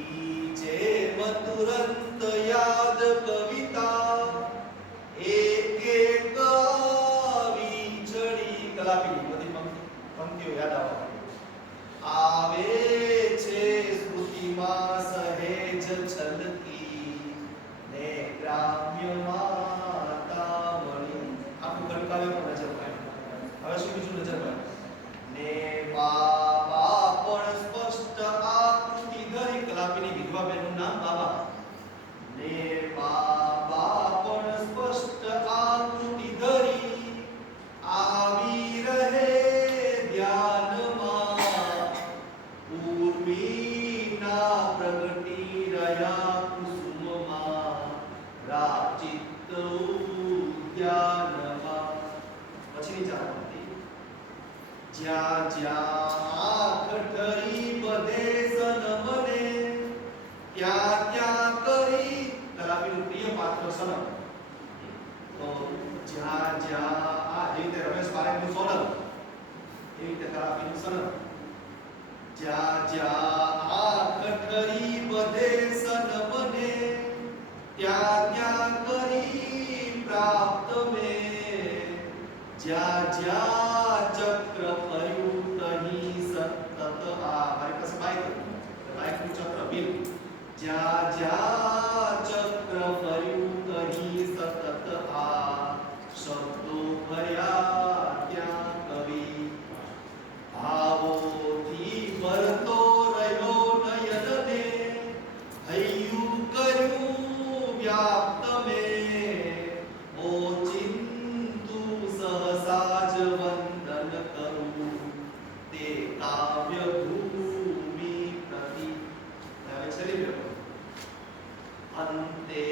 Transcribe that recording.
कीजे तुरंत याद कविता एक एक વીજળી કલાપી બધી પંક્તિઓ યાદ આવે છે સ્મૃતિમાં સહેજ છલકી ને ગ્રામ્ય માતામણી આખું ખડકાવે પણ નજર પાડે. હવે શું બીજું નજર પાડે ને બાબા પણ સ્પષ્ટ આકૃતિ ધરી કલાપીની વિધવા બહેનનું નામ બાબા ને બાબા પણ સ્પષ્ટ આકૃતિ ધરી આવી રહે ધ્યાનમાં ઉર્મિના પ્રગટી રહ્યા કુસુમમાં રાચિત ઉદ્યાનમાં. પછીની ચાર પંક્તિ જ્યાં જ્યાં કઠરી બધે સનમને ત્યાં ત્યાં કરી કલાપીનું પ્રિય પાત્ર સનમ. તો જ્યાં જ્યાં આ રીતે રમેશ પારેખનું સોનલ એવી રીતે કલાપીનું સનમ જ્યાં જ્યાં આ કઠરી બધે સનમને ત્યાં ત્યાં કરી પ્રાપ્ત મેં જ્યાં જ્યાં ચક્ર ફર્યું તહીં સતત આ મારી પાસે બાઈકનું ચક્ર બિલ જ્યાં જ્યાં ચક્ર ફર્યું તહીં સતત આ શબ્દો ભર્યા ત્યાં કવિ ભાવોથી ભરતો રહ્યો નયનને હૈયું કર્યું વ્યાપ્ત મેં ઓચિંતુ સહસા જ વંદન કરું તે કાવ્ય ભૂમિ પ્રતિ. હવે છેલ્લી અંતે